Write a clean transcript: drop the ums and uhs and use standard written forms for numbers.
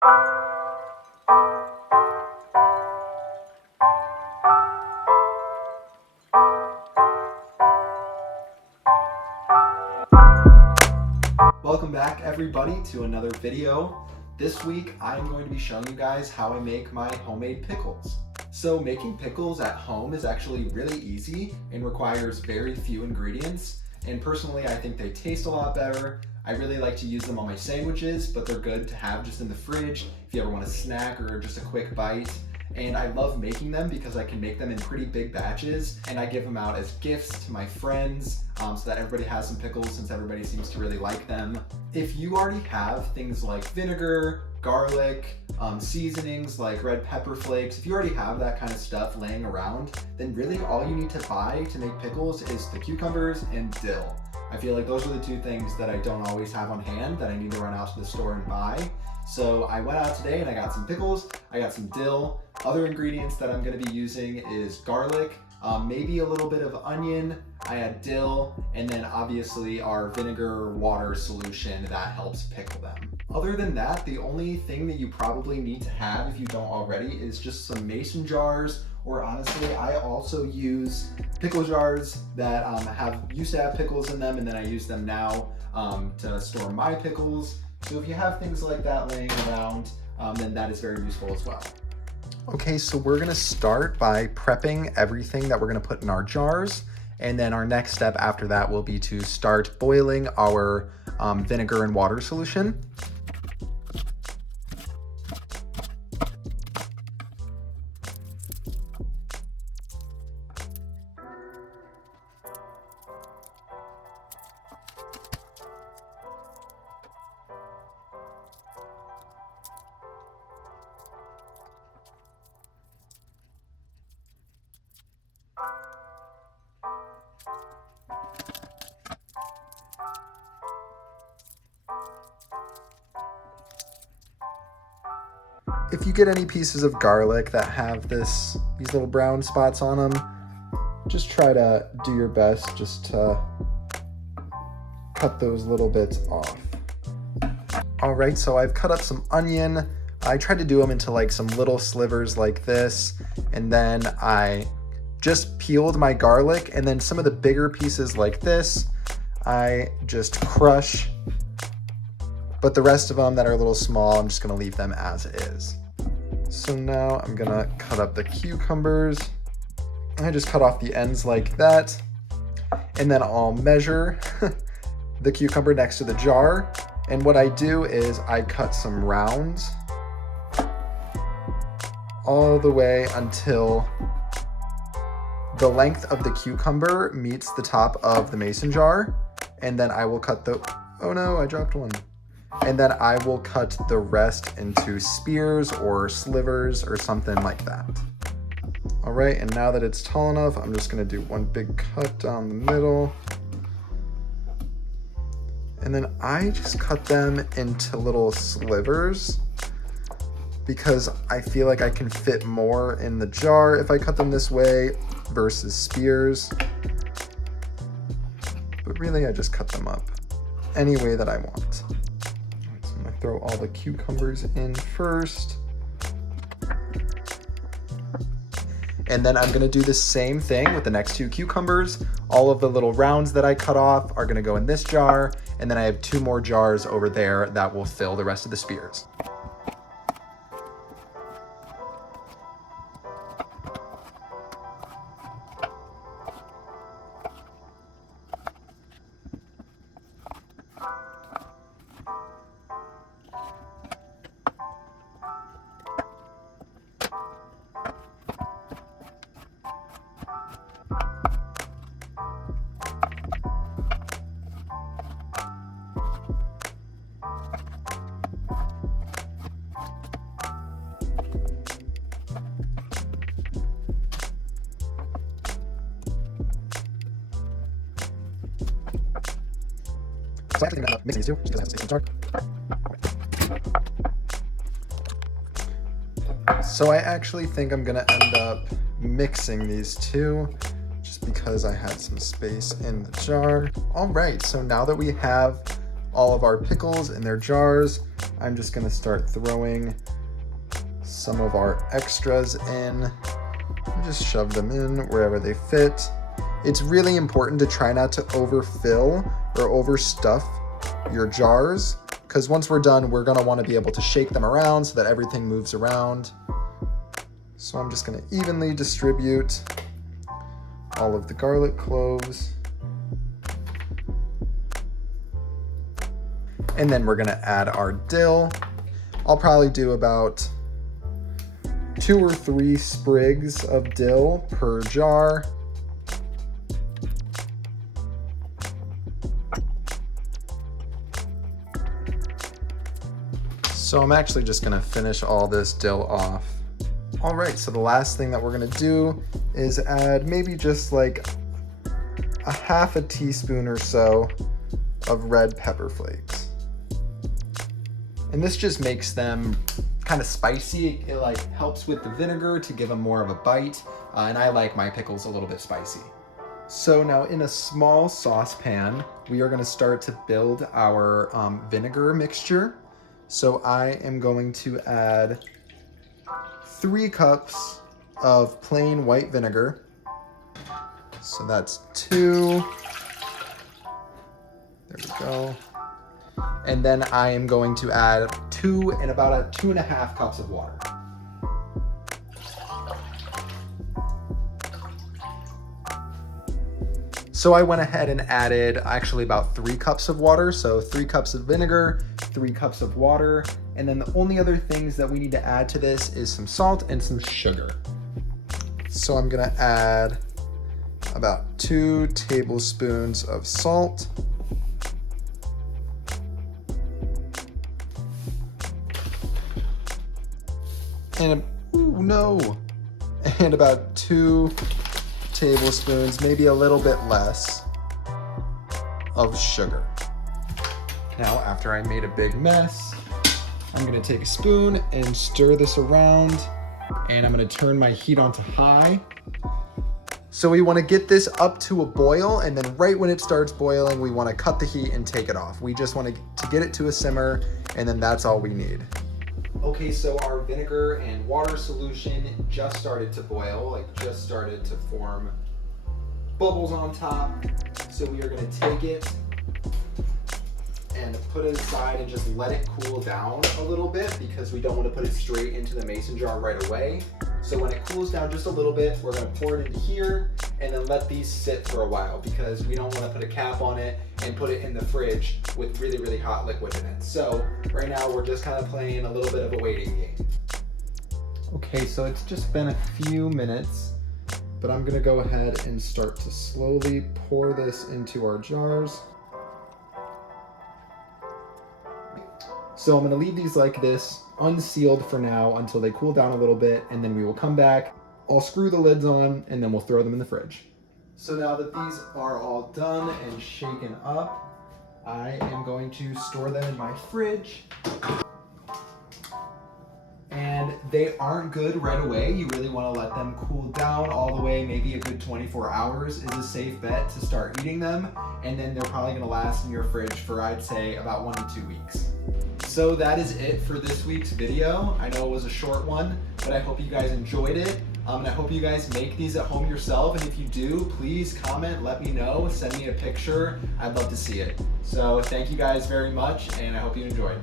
Welcome back everybody to another video. This week I'm going to be showing you guys how I make my homemade pickles. So making pickles at home is actually really easy and requires very few ingredients. And personally, I think they taste a lot better. I really like to use them on my sandwiches, but they're good to have just in the fridge if you ever want a snack or just a quick bite. And I love making them because I can make them in pretty big batches, and I give them out as gifts to my friends so that everybody has some pickles since everybody seems to really like them. If you already have things like vinegar, garlic, seasonings like red pepper flakes, if you already have that kind of stuff laying around, then really all you need to buy to make pickles is the cucumbers and dill. I feel like those are the two things that I don't always have on hand that I need to run out to the store and buy. So I went out today and I got some pickles, I got some dill. Other ingredients that I'm going to be using is garlic, maybe a little bit of onion, I add dill, and then obviously our vinegar water solution that helps pickle them. Other than that, the only thing that you probably need to have if you don't already is just some mason jars, or honestly, I also use pickle jars that used to have pickles in them, and then I use them now to store my pickles. So if you have things like that laying around, then that is very useful as well. Okay, so we're gonna start by prepping everything that we're gonna put in our jars. And then our next step after that will be to start boiling our vinegar and water solution. If you get any pieces of garlic that have these little brown spots on them, just try to do your best just to cut those little bits off. All right, so I've cut up some onion. I tried to do them into like some little slivers like this, and then I just peeled my garlic, and then some of the bigger pieces like this, I just crush. But the rest of them that are a little small, I'm just gonna leave them as is. So now I'm gonna cut up the cucumbers. I just cut off the ends like that. And then I'll measure the cucumber next to the jar. And what I do is I cut some rounds all the way until the length of the cucumber meets the top of the mason jar. And then I will cut oh no, I dropped one. And then I will cut the rest into spears or slivers or something like that. All right, and now that it's tall enough, I'm just gonna do one big cut down the middle. And then I just cut them into little slivers because I feel like I can fit more in the jar if I cut them this way versus spears. But really, I just cut them up any way that I want. Throw all the cucumbers in first. And then I'm gonna do the same thing with the next two cucumbers. All of the little rounds that I cut off are gonna go in this jar, and then I have two more jars over there that will fill the rest of the spears. So I'm actually going to mix these two, just because I have a space jar. So I actually think I'm going to end up mixing these two, just because I had some space in the jar. All right, so now that we have all of our pickles in their jars, I'm just gonna start throwing some of our extras in. Just shove them in wherever they fit. It's really important to try not to overfill or overstuff your jars, because once we're done, we're gonna wanna be able to shake them around so that everything moves around. So I'm just gonna evenly distribute all of the garlic cloves. And then we're gonna add our dill. I'll probably do about 2 or 3 sprigs of dill per jar. So I'm actually just gonna finish all this dill off. All right, so the last thing that we're gonna do is add maybe just like a half a teaspoon or so of red pepper flakes. And this just makes them kind of spicy. It like helps with the vinegar to give them more of a bite. And I like my pickles a little bit spicy. So now in a small saucepan, we are gonna start to build our vinegar mixture. So I am going to add 3 cups of plain white vinegar. So that's 2. There we go. And then I am going to add about 2.5 cups of water. So I went ahead and added actually about 3 cups of water. So 3 cups of vinegar, 3 cups of water. And then the only other things that we need to add to this is some salt and some sugar. So I'm gonna add about 2 tablespoons of salt. And about 2 tablespoons, maybe a little bit less, of sugar. Now, after I made a big mess, I'm gonna take a spoon and stir this around, and I'm gonna turn my heat on to high. So we wanna get this up to a boil, and then right when it starts boiling, we wanna cut the heat and take it off. We just want to get it to a simmer, and then that's all we need. Okay, so our vinegar and water solution just started to boil, like just started to form bubbles on top. So we are gonna take it and put it aside and just let it cool down a little bit, because we don't want to put it straight into the mason jar right away. So when it cools down just a little bit, we're gonna pour it into here and then let these sit for a while, because we don't want to put a cap on it and put it in the fridge with really, really hot liquid in it. So right now we're just kind of playing a little bit of a waiting game. Okay, so it's just been a few minutes, but I'm gonna go ahead and start to slowly pour this into our jars. So I'm gonna leave these like this, unsealed for now until they cool down a little bit, and then we will come back. I'll screw the lids on, and then we'll throw them in the fridge. So now that these are all done and shaken up, I am going to store them in my fridge. And they aren't good right away. You really want to let them cool down all the way. Maybe a good 24 hours is a safe bet to start eating them. And then they're probably going to last in your fridge for, I'd say, about 1 to 2 weeks. So that is it for this week's video. I know it was a short one, but I hope you guys enjoyed it. And I hope you guys make these at home yourself. And if you do, please comment, let me know, send me a picture. I'd love to see it. So thank you guys very much, and I hope you enjoyed.